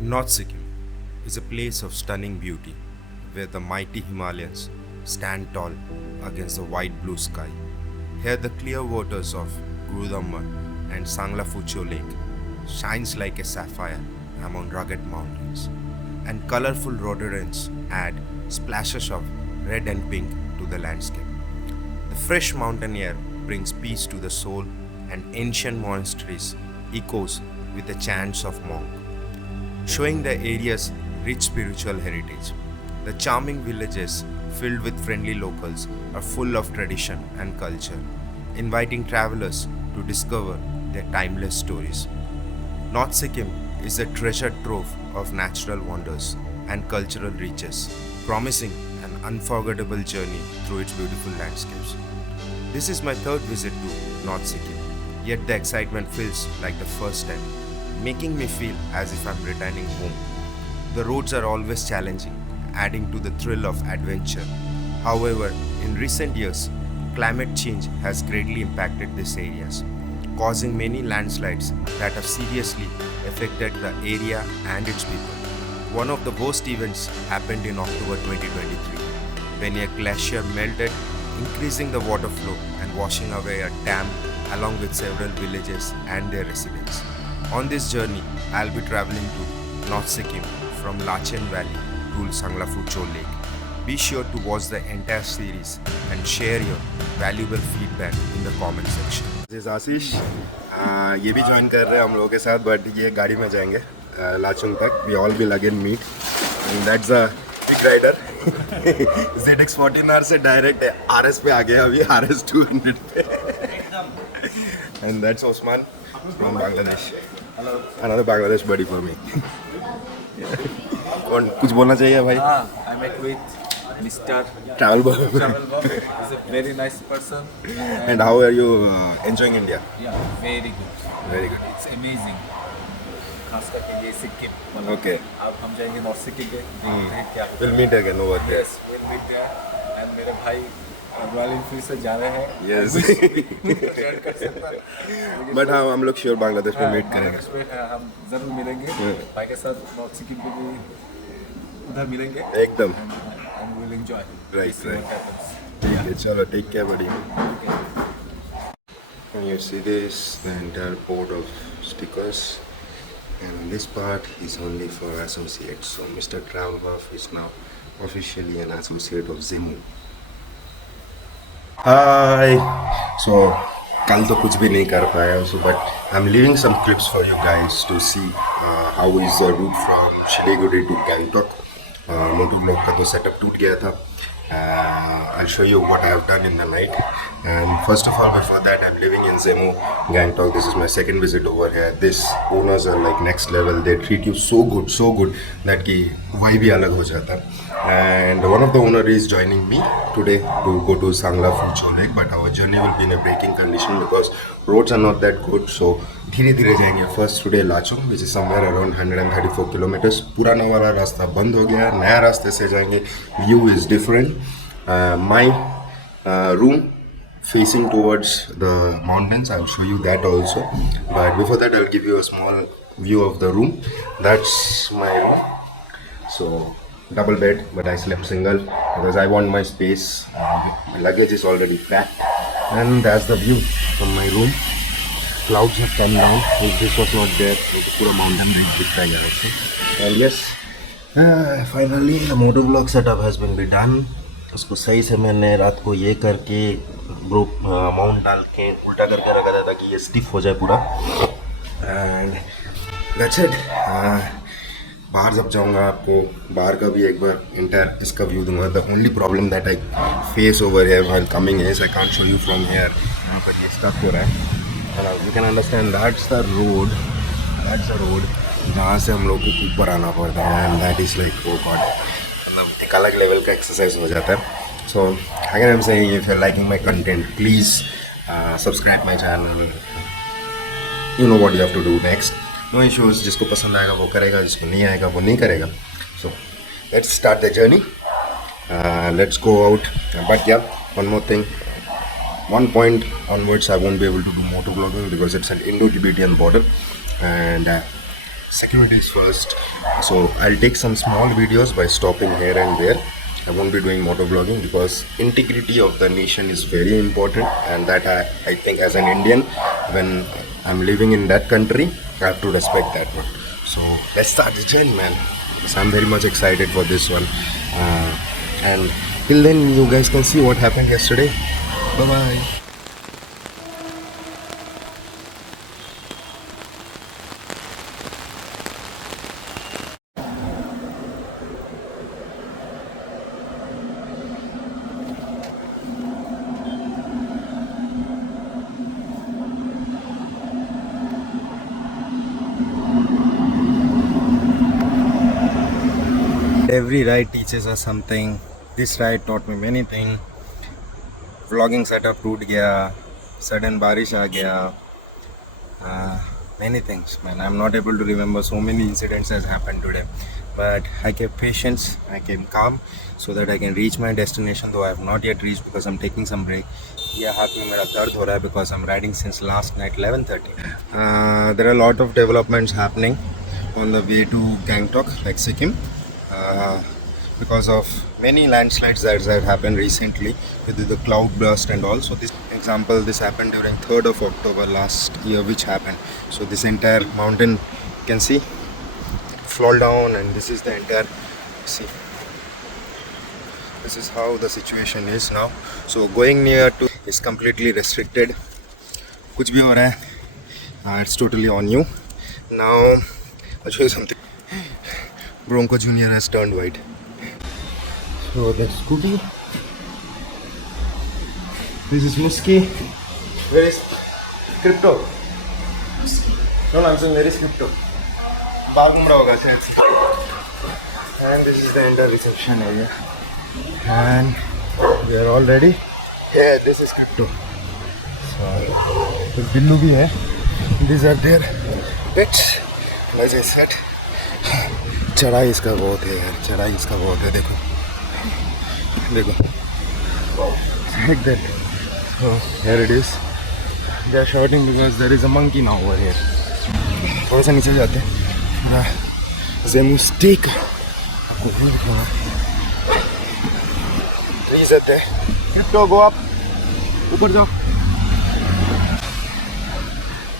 North Sikkim is a place of stunning beauty where the mighty Himalayas stand tall against the wide blue sky. Here the clear waters of Gurudamma and Sangla Fucho Lake shines like a sapphire among rugged mountains, and colorful rhododendrons add splashes of red and pink to the landscape. The fresh mountain air brings peace to the soul, and ancient monasteries echoes with the chants of monks showing the area's rich spiritual heritage. The charming villages, filled with friendly locals, are full of tradition and culture, inviting travelers to discover their timeless stories. North Sikkim is a treasure trove of natural wonders and cultural riches, promising an unforgettable journey through its beautiful landscapes. This is my third visit to North Sikkim, yet the excitement feels like the first time, making me feel as if I'm returning home. The roads are always challenging, adding to the thrill of adventure. However, in recent years, climate change has greatly impacted these areas, causing many landslides that have seriously affected the area and its people. One of the worst events happened in October 2023 when a glacier melted, increasing the water flow and washing away a dam along with several villages and their residents. On this journey, I'll be traveling to North Sikkim from Lachen Valley to Sangla Fucho Lake. Be sure to watch the entire series and share your valuable feedback in the comment section. This is Ashish. ये भी join कर रहे हैं हम लोगों के साथ but ये गाड़ी में जाएंगे लाचुंग तक. We all will again meet and that's a big rider. ZX14R से डायरेक्ट RS पे आ गया अभी RS 200 पे. And that's Osman from Bangladesh. Hello. Another Bangladesh buddy for me. कौन कुछ बोलना चाहिए भाई? I met with Mr. Travel Bob. Travel Bob. He's a very nice person. And how are you enjoying India? Yeah, very good. Very good. It's amazing. खास करके ये सिक्किम मतलब Okay. अब हम जाएंगे नॉर्थ सिक्किम के ट्रेन क्या We'll meet again over there. Yes will meet there and मेरे भाई रॉयल एनफील्ड से जा रहे हैं Yes. ट्रेन कर सकता है But हाँ हम लोग श्योर बांग्लादेश में मीट करेंगे. बांग्लादेश में हम जरूर मिलेंगे भाई के साथ नॉर्थ सिक्किम पे भी उधर मिलेंगे एकदम. and we'll enjoy. Right, See right. what happens. ठीक है चलो take care buddy. Okay. And you see this, the entire board of stickers. And this part is only for associates. So Mr. Travelbuff is now officially an associate of Zemu. Hi. So कल तो कुछ भी नहीं कर पाया so but I'm leaving some clips for you guys to see how is the route from Siliguri to Gangtok. Moto vlog का तो setup टूट गया था. I'll show you what I have done in the night. And first of all, before that, I'm living in Zemu, Gangtok. This is my second visit over here. These owners are like next level. They treat you so good that कि वही भी अलग हो जाता. And one of the owner is joining me today to go to Sangla Fucho Lake, but our journey will be in a braking condition because roads are not that good. So धीरे-धीरे जाएंगे. First today Lachung, which is somewhere around 134 kilometers. पुराना वाला रास्ता बंद हो गया, नया रास्ते से जाएंगे. View is different. My room facing towards the mountains. I'll show you that also. But before that, I'll give you a small view of the room. That's my room. So double bed, but I slept single because I want my space. My luggage is already packed, and that's the view from my room. Clouds have come down. If this was not there, तो पूरा mountain range दिखता है यहाँ से. And yes, finally the motor vlog setup has been done. उसको सही से मैंने रात को ये करके ग्रुप माउंट डाल के उल्टा करके रखा था ताकि ये स्टिफ हो जाए पूरा. And that's it. बाहर जब जाऊंगा आपको बाहर का भी एक बार इंटायर इसका व्यू दूंगा. The only problem that I face over here while coming is I can't show you from here. यहाँ पर ये स्टक हो रहा है. You can understand that's the road जहाँ से हम लोग को ऊपर आना पड़ता है. And that is like oh God, मतलब एक अलग लेवल का एक्सरसाइज हो जाता है. So again I am saying if you are liking my content please subscribe my channel. You know what you have to do next. No issues. जिसको पसंद आएगा वो करेगा, जिसको नहीं आएगा वो नहीं करेगा. So let's start the journey. Let's go out. But yeah one more thing, one point onwards I won't be able to do motor vlogging because it's an Indo-Tibetan border and security is first. So I'll take some small videos by stopping here and there. I won't be doing motovlogging because integrity of the nation is very important, and that I think as an Indian, when I'm living in that country, I have to respect that one. So let's start the journey, man. So I'm very much excited for this one. And till then, you guys can see what happened yesterday. Bye bye. Every ride teaches us something. This ride taught me many things. Vlogging setup टूट गया, sudden बारिश आ गया, many things, man. I'm not able to remember, so many incidents has happened today, but I kept patience, I came calm so that I can reach my destination, though I have not yet reached because I'm taking some break. ये हाथ में मेरा दर्द हो रहा है because I'm riding since last night 11:30. There are a lot of developments happening on the way to Gangtok, like Sikkim. Because of many landslides that happened recently with the cloud burst and all. So this example, this happened during 3rd of October last year, which happened. So this entire mountain, you can see, fall down, and this is the entire, see, this is how the situation is now. So going near to is completely restricted. कुछ भी हो रहा है, it's totally on you. Now I'll show you something. Bronco Junior has turned white. So the scooty. This is Musky. Where is Crypto? No, I'm saying where is Crypto? बाहर घूम रहा होगा शायद से. And this is the entire reception area. And we are all ready. Yeah, this is Crypto. So Billu भी है. These are their pets. As I said, चढ़ाई इसका बहुत है यार, चढ़ाई इसका बहुत है. देखो देखो, like that. So here it is. They are shouting because there is a monkey now over here. थोड़ा सा नीचे जाते हैं, पूरा Zemu steak आपको वही दिखाऊंगा. Trees are there. Crypto, go up. ऊपर जाओ.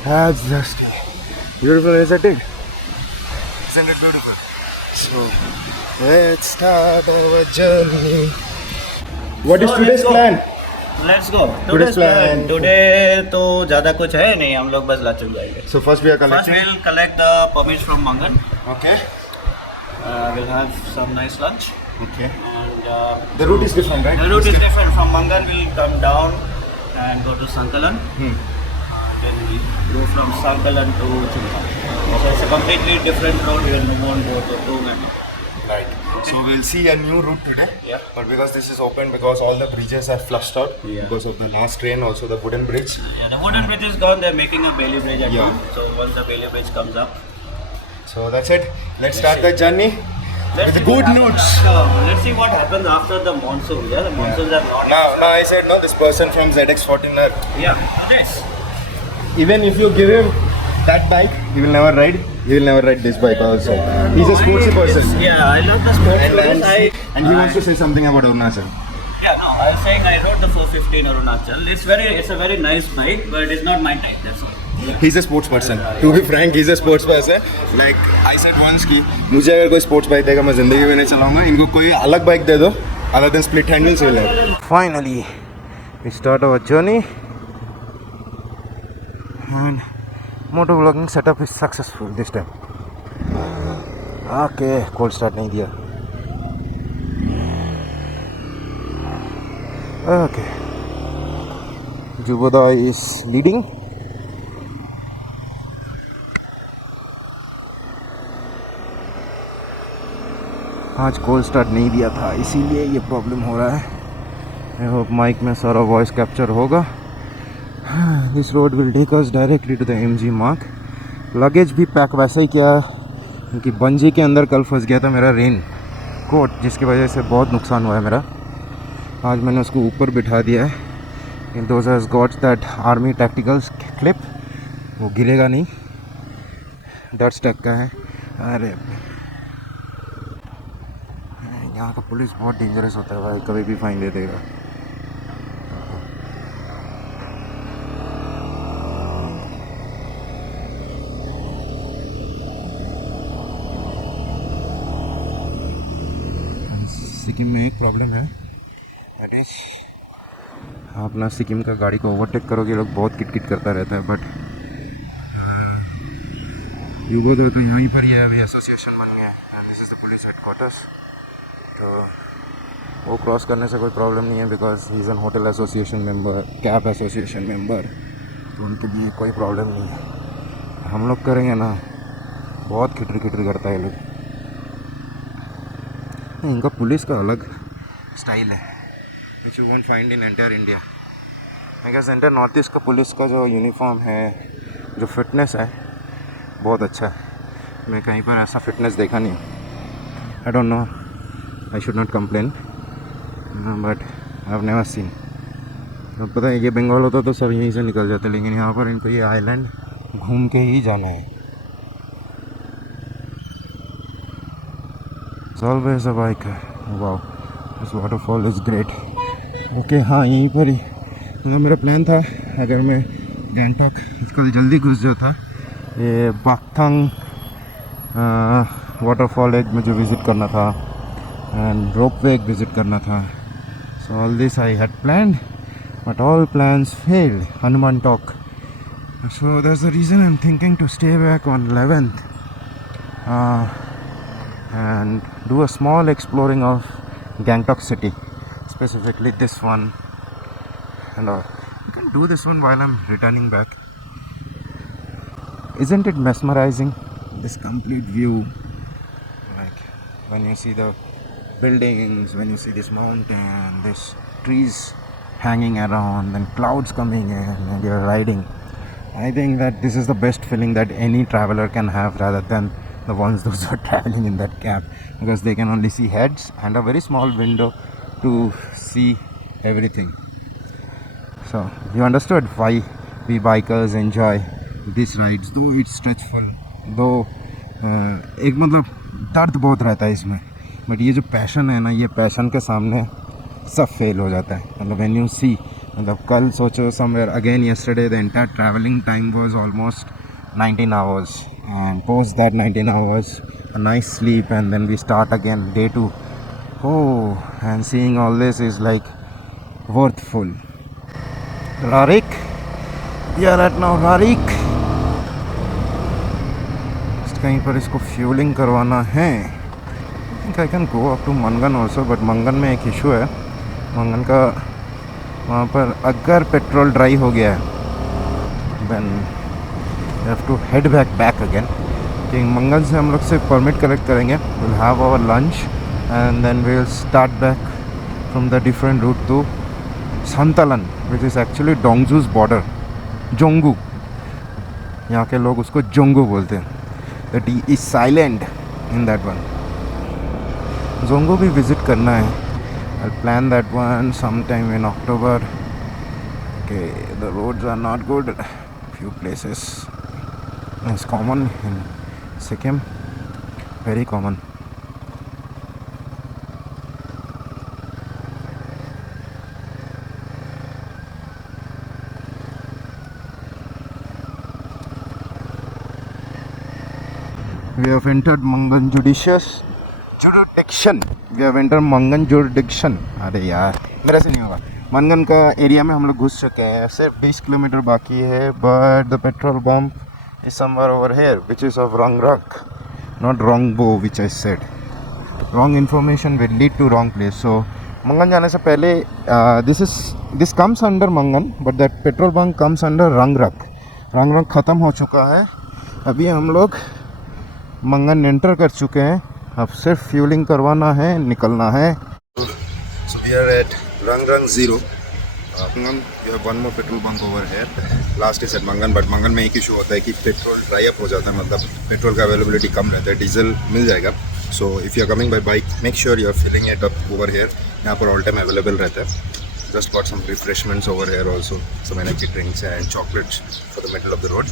That's just beautiful, isn't it? Isn't it beautiful? So let's start our journey. What is today's plan? Let's go. Today's plan. Today तो ज़्यादा कुछ है नहीं, हम लोग बस लाचुंग जाएंगे. So first we are First collecting. we'll collect the permits from Mangan. Okay. We'll have some nice lunch. Okay. And The route is different, right? the route is different. From Mangan we'll come down and go to Sankalan. Then we go from Sankalan to Chumpa. So it's a completely different road. We won't go to Tungan. Right. So we'll see a new route today. Yeah. But because this is open, because all the bridges are flushed out, Yeah. because of the last rain, also the wooden bridge. Yeah, the wooden bridge is gone. They're making a Bailey bridge at Yeah. home. So once the Bailey bridge comes up, So that's it. Let's start the journey let's with see good what notes. happens let's see what happens after the monsoon. Yeah, the monsoons are not. Now I said no. This person from ZX14R, Yeah, this. even if you give him that bike, he will never ride. He will never ride this bike also. He's a sportsy person. Yeah, I love the sports And bikes. and he wants to say something about Arunachal. Yeah, no, I was saying I rode the 415 Arunachal. It's a very nice bike, but it's not my type. That's all. He's a sports person. To be frank, he's a sports person. Like I said once कि मुझे अगर कोई sports bike देगा मैं ज़िंदगी में नहीं चलाऊंगा. इनको कोई अलग bike दे दो, other than split handles will have. Finally, we start our journey, and motovlogging setup is successful this time. Okay, cold start नहीं दिया. Okay, Juboda is leading. आज कोल्ड स्टार्ट नहीं दिया था, इसीलिए ये प्रॉब्लम हो रहा है. आई होप माइक में सारा वॉइस कैप्चर होगा. This road will take us directly to the MG Marg. Luggage भी पैक वैसा ही किया क्योंकि बंजी के अंदर कल फंस गया था मेरा रेन कोट, जिसकी वजह से बहुत नुकसान हुआ है मेरा. आज मैंने उसको ऊपर बिठा दिया है. In those has got that army tactical clip, वो गिरेगा नहीं. 10 टक का है। अरे यहाँ का पुलिस बहुत डेंजरस होता है भाई, कभी भी फाइन दे देगा। सिक्किम में एक प्रॉब्लम है, दैट इज आप ना सिक्किम का गाड़ी को ओवरटेक करोगे, लोग बहुत किटकिट करता रहता है, बट यू गो तो यहीं पर ही है, अभी एसोसिएशन बन गया है and this is the police headquarters. तो वो क्रॉस करने से कोई प्रॉब्लम नहीं है because he is an hotel association member, cab association member, तो उनके लिए कोई प्रॉब्लम नहीं है। हम लोग करेंगे ना, बहुत खिटरी खिटरी करता है लोग। इनका पुलिस का अलग स्टाइल है which you won't find in entire India. I guess entire north east का पुलिस का जो यूनिफॉर्म है, जो फिटनेस है, बहुत अच्छा है। मैं कहीं पर ऐसा फिटनेस देखा नहीं। I don't know, I should not complain, but I have never seen. अब पता है ये बंगाल होता तो सब यहीं से निकल जाते, लेकिन यहाँ पर इनको ये आइलैंड घूम के ही जाना है। ऑलवेज अ बाइक है। Wow, this waterfall is great. Okay, हाँ यहीं पर ही मतलब मेरा प्लान था, अगर मैं गैंगटॉक कल जल्दी घुस जाता, ये बाकथांग वाटरफॉल एक मुझे विज़िट करना था एंड रोपवे एक विज़िट करना था। So all this I had planned but all plans failed. Hanuman Tok, so that's the reason I am thinking to stay back on 11th and do a small exploring of Gangtok city, specifically this one and all. You can do this one while I'm returning back. Isn't it mesmerizing, this complete view, like when you see the buildings, when you see this mountain, this trees hanging around and clouds coming in and you're riding. I think that this is the best feeling that any traveler can have rather than the ones those who are traveling in that cab, because they can only see heads and a very small window to see everything. So you understood why we bikers enjoy these rides, though it's stretchful, though एक मतलब दर्द बहुत रहता है इसमें, but ये जो passion है ना, ये पैशन के सामने सब फेल हो जाता है। मतलब when you see, मतलब कल सोचो somewhere again yesterday the entire traveling time was almost 19 hours, and post that 19 hours a nice sleep and then we start again day 2. And seeing all this is like worthful. Rarik, we are at now Rarik. कहीं पर इसको fuelling करवाना है। I think I can go up to Mangan also, but मंगन में एक issue है। मंगन का वहाँ पर अगर पेट्रोल ड्राई हो गया है then we have to head back again. कि मंगल से हम लोग से परमिट कलेक्ट करेंगे, we'll have our lunch and then we'll start back from the different route to Santalan, which is actually Dongzu's border. Dzongu, यहाँ के लोग उसको जोंगू बोलते हैं। The D is silent in that one. Dzongu भी विज़िट करना है। I'll plan that one sometime in October. Okay, the roads are not good. Few places. It's common in Sikkim, very common. We have entered Mangan jurisdiction. We have entered Mangan jurisdiction. अरे यार मेरे से नहीं होगा। मनगन का area में हम लोग घुस चुके हैं, सिर्फ 20 किलोमीटर बाकी है, but the petrol pump is somewhere over here, which is of wrong rock, not wrong bow, which I said. Wrong information will lead to wrong place. So मंगन जाने से पहले this comes under Mangan, but that petrol bunk comes under रंगरख। रंगरख ख़त्म हो चुका है, अभी हम लोग मंगन एंटर कर चुके हैं, अब सिर्फ फ्यूलिंग करवाना है, निकलना है। So we are at Rangrang Zero. Mangan, you have one more petrol bunk over here. Last is at Mangan, but Mangan में एक इशू होता है कि पेट्रोल ड्राई अप हो जाता है, मतलब पेट्रोल का अवेलेबिलिटी कम रहता है, डीजल मिल जाएगा। So if you are coming by bike, make sure you are filling it up over here. यहाँ पर ऑल टाइम अवेलेबल रहता है। Just got some refreshments over here also, some energy drinks and chocolates for the middle of the road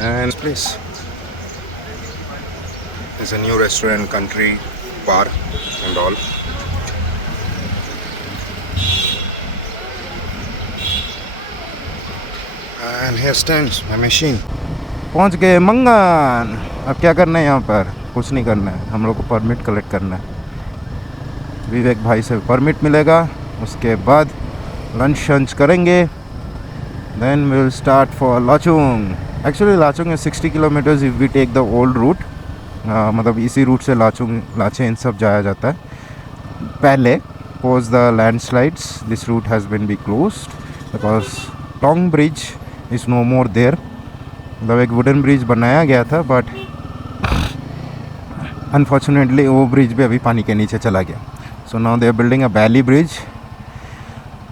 and please There's a new restaurant, country bar and all. And here stands my machine. पहुंच गए मंगन। अब क्या करना है यहाँ पर? कुछ नहीं करना है, हम लोग को परमिट कलेक्ट करना है। विवेक भाई से परमिट मिलेगा, उसके बाद लंच शंच करेंगे, then we will start for Lachung. Actually Lachung is 60 kilometres if we take the old route. मतलब इसी रूट से लाचुंग लाचेन सब जाया जाता है। पहले post the landslides this route has been be closed because Toong bridge is no more there. मतलब एक वुडन ब्रिज बनाया गया था बट अनफॉर्चुनेटली वो ब्रिज भी अभी पानी के नीचे चला गया। So now they are building a Bailey bridge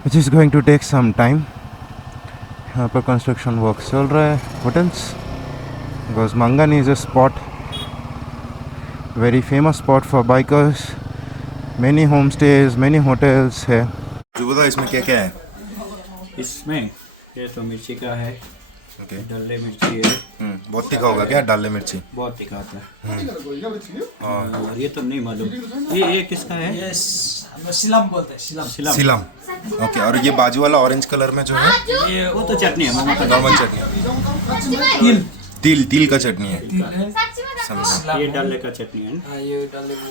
which is going to take some time. यहाँ पर कंस्ट्रक्शन वर्क चल रहा है। Hotels because Mangan is a spot, very famous spot for bikers. Many homestays, many hotels है। जो बता इसमें क्या क्या है? इसमें ये तो मिर्ची का है, ओके। डल्ले मिर्ची है। बहुत तीखा होगा क्या डाले मिर्ची? बहुत तीखा आता है। और ये तो नहीं मालूम ये किसका है? शिलम बोलते हैं, शिलम। सिलम। ओके। और ये बाजू वाला ऑरेंज कलर में जो है ये वो तो चटनी है, मोमो का नॉर्मल चटनी है। तिल का चटनी है। समझा। ये डाले का चटनी है। ये डाले वो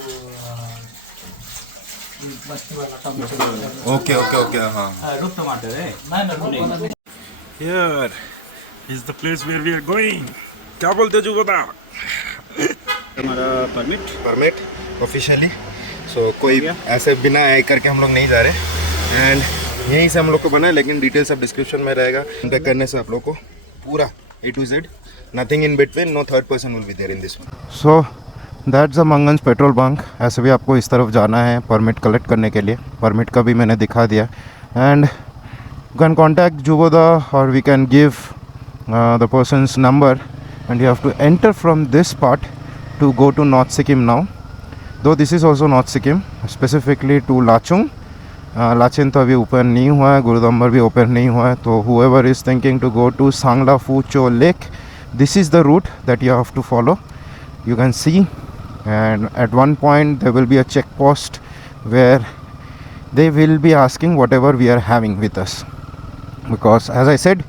मस्ती वाला टमाटर। Okay okay okay. हाँ। रुक टमाटर है नहीं। Here is the place where we are going. क्या बोलते हो जो बता? हमारा परमिट ऑफिशियली। सो कोई ऐसे बिना ऐ करके हम लोग नहीं जा रहे। एंड यहीं से हम लोग को बना है, लेकिन डिटेल सब डिस्क्रिप्शन में रहेगा। कॉन्टैक्ट करने से आप लोग को पूरा A to Z, nothing in between, no third person will be there in this one. So that's a Mangan's petrol bunk. ऐसे भी आपको इस तरफ जाना है परमिट कलेक्ट करने के लिए। परमिट का भी मैंने दिखा दिया। And you can contact Juboda or we can give the person's number, and you have to enter from this part to go to North Sikkim now. Though this is also North Sikkim, specifically to Lachung. Lachen तो अभी open नहीं हुआ है, गुरुदम्बर भी open नहीं हुआ है। तो whoever is thinking to go to Sangla Phu Cho Lake, this is the route that you have to follow. You can see, and at one point there will be a check post where they will be asking whatever we are having with us. Because as I said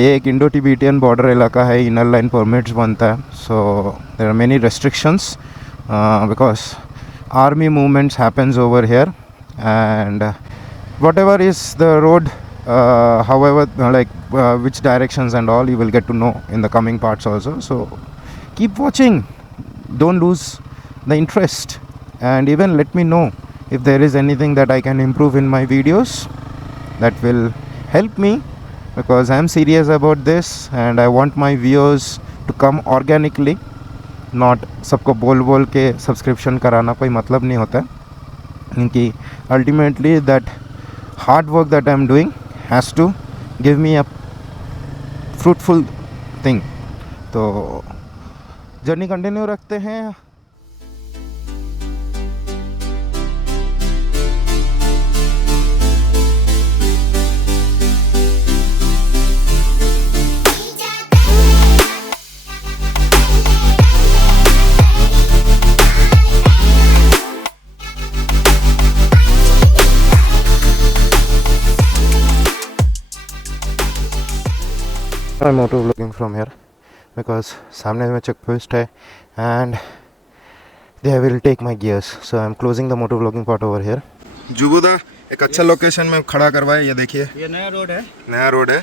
ये एक Indo Tibetan border इलाका है, inner line permits बनता है। So there are many restrictions because army movements happens over here and whatever is the road however like which directions and all you will get to know in the coming parts also. So keep watching, don't lose the interest, and even let me know if there is anything that I can improve in my videos. That will help me because I am serious about this and I want my viewers to come organically, not सबको बोल के subscription कराना कोई मतलब नहीं होता है, क्योंकि ultimately that hard work that I am doing has to give me a fruitful thing. तो जर्नी कंटिन्यू रखते हैं। I'm auto vlogging from here because सामने में चेक पोस्ट है and they will take my gears, so I'm closing the motor vlogging part over here. जुबुदा एक अच्छा location में खड़ा करवाए, ये देखिए ये नया रोड है। नया रोड है।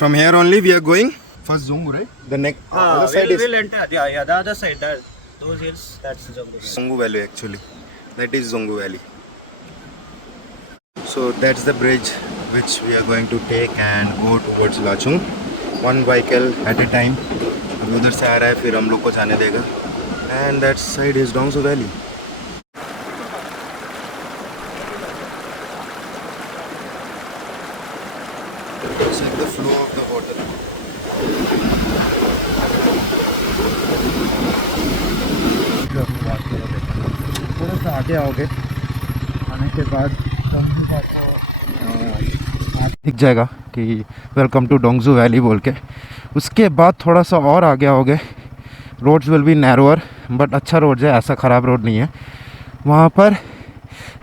From here only we are going first Zungu, right? The next other side is we'll enter. Yeah, the other side. Those hills, that's Zungu. Zungu Valley actually. That is Zungu Valley. So that's the bridge which we are going to take and go towards Lachung. One vehicle at a time. अभी उधर से आ रहा है, फिर हम लोग को जाने देगा. And that side is Dongsu Valley. Check the flow of the water. थोड़ा सा आगे आओगे, आने के बाद दिख जाएगा कि वेलकम टू डोंगजू वैली बोल के। उसके बाद थोड़ा सा और आगे आओगे, roads will be narrower but अच्छा रोड है, ऐसा ख़राब रोड नहीं है। वहाँ पर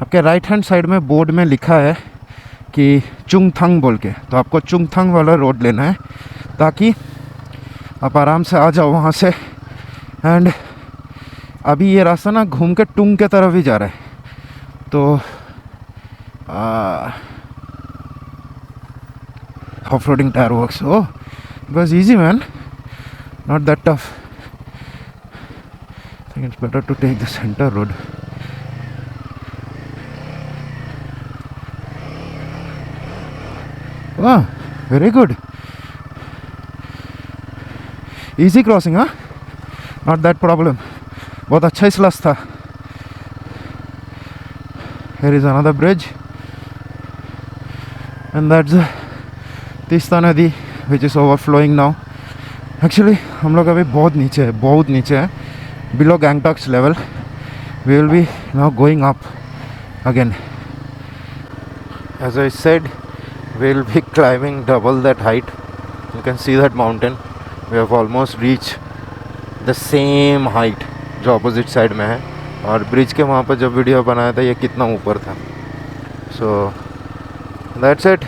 आपके राइट हैंड साइड में बोर्ड में लिखा है कि चुंगथंग बोल के, तो आपको चुंगथंग वाला रोड लेना है ताकि आप आराम से आ जाओ वहाँ से। एंड अभी ये रास्ता ना घूम के टुंग के तरफ ही जा रहा है, तो off-roading tyre works. Oh, it was easy man, not that tough. I think it's better to take the center road. Wow, very good. Easy crossing, huh? Not that problem. बहुत अच्छा इसलास था. Here is another bridge, and that's the Teesta नदी which is overflowing now. Actually हम लोग अभी बहुत नीचे है, below Gangtok's level. We will be now going up again. As I said, we will be climbing double that height. You can see that mountain. We have almost reached the same height जो opposite side में है, और bridge के वहाँ पर जब video बनाया था ये कितना ऊपर था. So that's it.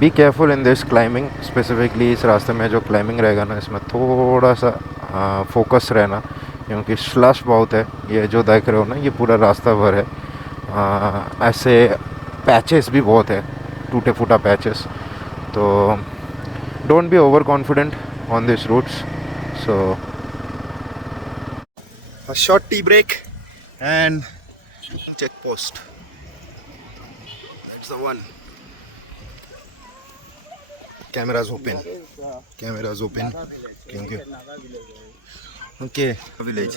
Be careful in this climbing, specifically इस रास्ते में जो क्लाइंबिंग रहेगा ना, इसमें थोड़ा सा फोकस रहना, क्योंकि स्लश बहुत है. ये जो देख रहे हो ना, ये पूरा रास्ता भर है ऐसे पैचेस भी बहुत है, टूटे फूटा पैचेस. तो don't be overconfident on this routes. So A short tea break and check post. That's the one. Cameras open. क्योंकि okay, village.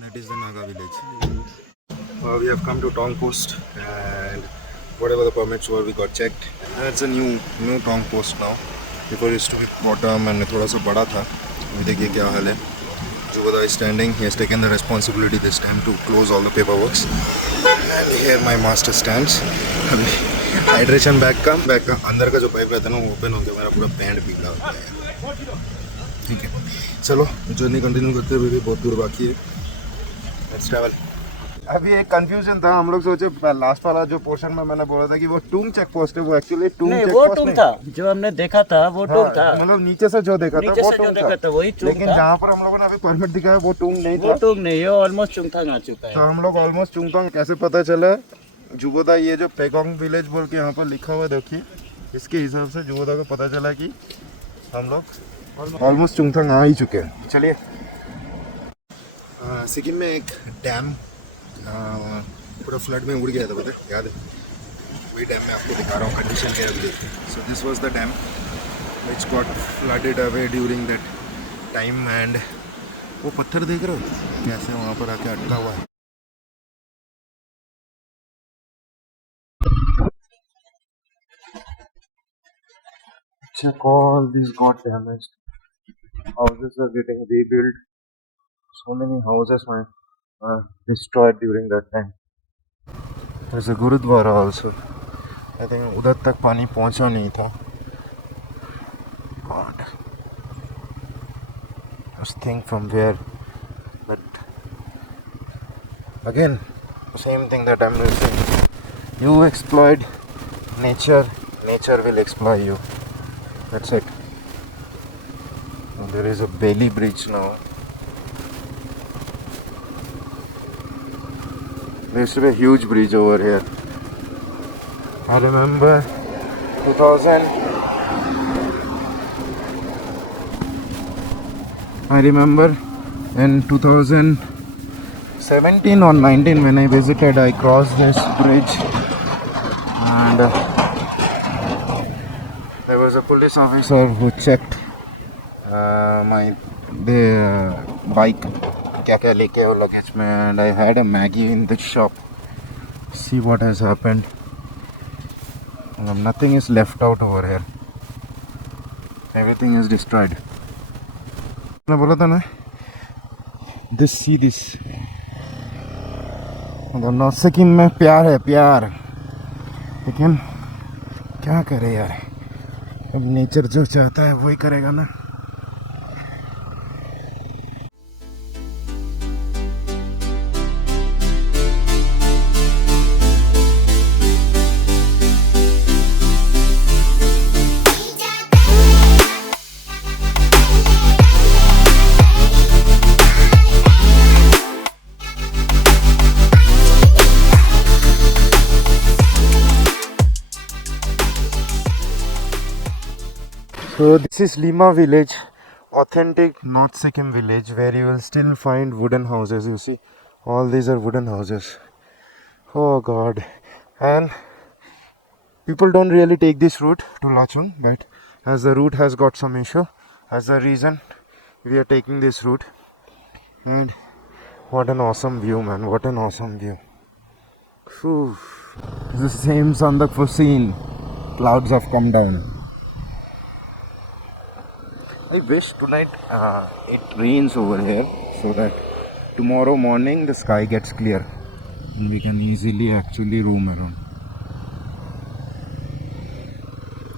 That is the Naga village. We have come to Tong Post, and whatever the permits were, we got checked. That's a new Tong Post now. Before it used to be bottom and थोड़ा सा बड़ा था. अभी देखिए क्या हाल है. Jubada is standing. He has taken the responsibility this time to close all the paperwork. And here my master stands. Hydration bag का अंदर का जो पाइप रहता है ना, वो ओपन हो गया, मेरा पूरा पैंट भीगा होता है. ठीक है, चलो जर्नी कंटिन्यू करते हुए भी बहुत दूर बाकी है. Let's travel. अभी एक कंफ्यूजन था, हम लोग सोचे लास्ट वाला जो पोर्शन में मैंने बोला था कि वो टूंग चेक पोस्ट है, वो एक्चुअली टूंग चेक पोस्ट नहीं था. जो हमने देखा था वो टूंग था, मतलब नीचे से जो देखा था वो टूंग था, वही टूंग था. लेकिन जहाँ पर हम लोगों ने अभी परमिट दिखाया वो टूंग नहीं था. वो टूंग नहीं है, ऑलमोस्ट चुंगथांग आ चुका है. तो हम लोग ऑलमोस्ट चुंगथांग कैसे पता चला? जुबोदा, ये जो पेगोंग विलेज बोल के यहाँ पर लिखा हुआ देखिए, इसके हिसाब से जुबोदा को पता चला कि हम लोग ऑलमोस्ट चुंगथांग आ ही चुके हैं. चलिए. सिक्किम में एक डैम पूरा फ्लड में उड़ गया था, पता है, याद है? वही डैम में आपको दिखा रहा हूँ, कंडीशन क्या है. So this was the dam which got flooded away during that time. And वो पत्थर देख रहे हो कैसे वहाँ पर आके अटका हुआ है. Check, all these got damaged. Houses are getting rebuilt. So many houses were destroyed during that time. There's a Gurudwara also. I think उधर तक पानी पहुंचा नहीं था. God. Just think from where. But again, same thing that I'm saying. You exploit nature, nature will exploit you. That's it. There is a Bailey bridge now. There used to be a huge bridge over here. I remember 2000. I remember in 2017 or 19 when I visited, I crossed this bridge, and there was a police officer who checked my bike, क्या लेके हो luggage में, and I had a Maggie in the shop. See what has happened. Nothing is left out over here. Everything is destroyed. मैं बोला था ना, see this. मतलब सिक्किम में प्यार है, प्यार, लेकिन क्या करे यार, अब नेचर जो चाहता है वही करेगा ना. So this is Lima village, authentic North Sikkim village where you will still find wooden houses. You see, all these are wooden houses. Oh God. And people don't really take this route to Lachung, but as the route has got some issue, as the reason we are taking this route. And what an awesome view, man, what an awesome view. Whew. It's the same Sandakpur scene. Clouds have come down. I wish tonight it rains over here so that tomorrow morning the sky gets clear and we can easily actually roam around.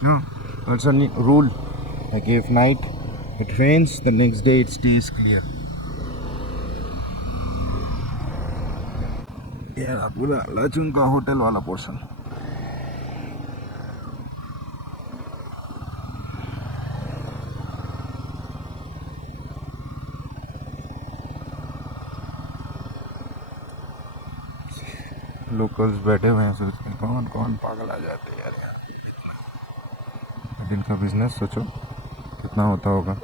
Yeah, that's a rule. Like if night it rains, the next day it stays clear. Yeah, पूरा लाचुंग का hotel वाला portion. Locals बैठे हुए हैं सोच के कौन कौन पागल आ जाते हैं यार इतना. दिन का बिजनेस सोचो कितना होता होगा.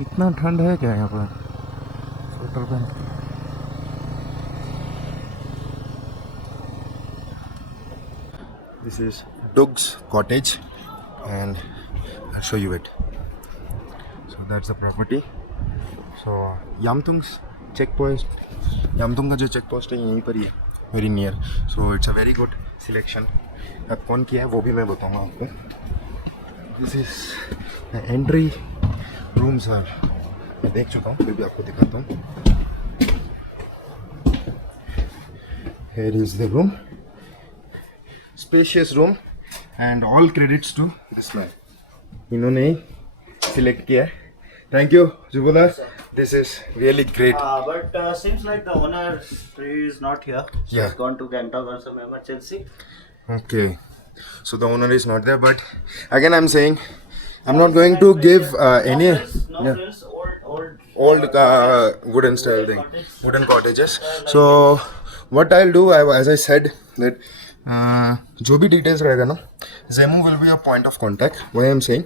इतना ठंड है क्या यहाँ पर? स्वेटर पहन के. This is Doug's cottage and I'll show you it. So that's the property. So Yamtung's checkpoint, Yamtung का जो check post है यहीं पर ही है, very near. So it's a very good selection. अब कौन किया है वो भी मैं बताऊँगा आपको. This is the entry rooms are. मैं देख चुका हूँ, फिर भी आपको दिखाता हूँ. Here is the room. Spacious room and all credits to this man. इन्होंने ही select किया है. Thank you, Jubala. This is really great. But seems like the owner is not here. She's Yeah. gone to Gangtok on some emergency. Okay. So the owner is not there, but again I'm saying I'm not going to give any No yeah, frills, old. old wooden style thing, wooden cottages. So what I'll do, as I said, that जो भी details रहेगा ना, Zemu will be a point of contact. Why I'm saying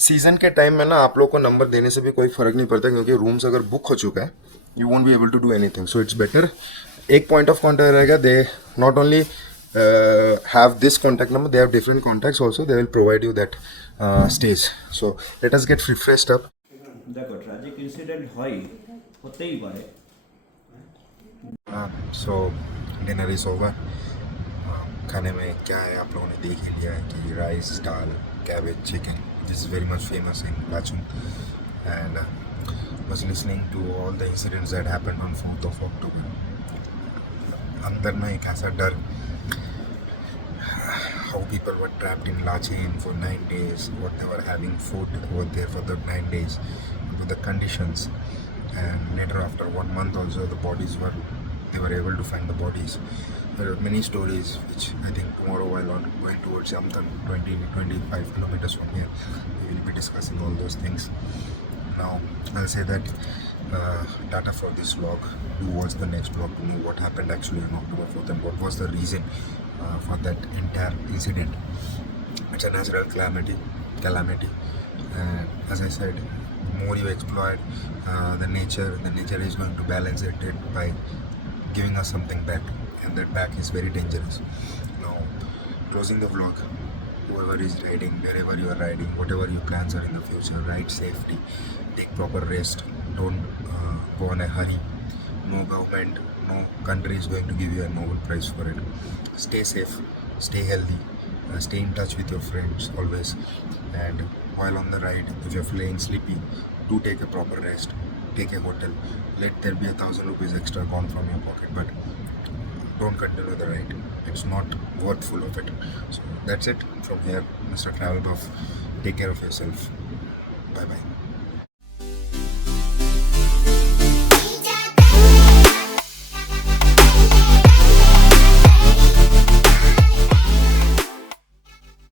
season के time में ना आप लोग को नंबर देने से भी कोई फ़र्क नहीं पड़ता क्योंकि रूम्स अगर बुक हो चुका है you won't be able to do anything. So it's better एक पॉइंट ऑफ कॉन्टैक्ट रहेगा. They not only have this contact number, they have different contacts also. They will provide you that stays. So let us get refreshed up. देखो tragic incident होते ही पारे. So dinner is over. खाने में क्या है आप लोगों ने देख ही लिया है कि rice, dal, cabbage, chicken. This is very much famous in Lachung. And was listening to all the incidents that happened on 4th of October. अंदर में एक ऐसा डर, how people were trapped in Lachin for 9 days, what they were having food over there for the 9 days, with the conditions, and later after 1 month also they were able to find the bodies. There are many stories which I think tomorrow while on going towards Yamtan, 20-25 kilometers from here, we will be discussing all those things. Now I'll say that data for this vlog. Do watch the next vlog to know what happened actually on October 4th and what was the reason for that entire incident. It's a natural calamity. And as I said, the more you exploit the nature is going to balance it by giving us something back, and that back is very dangerous. Now, closing the vlog. Whoever is riding, wherever you are riding, whatever your plans are in the future, ride safely, take proper rest, don't go in a hurry. No government, no country is going to give you a Nobel Prize for it. Stay safe, stay healthy, stay in touch with your friends always. And while on the ride, if you're feeling sleepy, do take a proper rest, take a hotel, let there be 1,000 rupees extra gone from your pocket, but don't continue the ride. It's not worth full of it. So that's it from here, Mr. Travel Buff. Take care of yourself. Bye bye.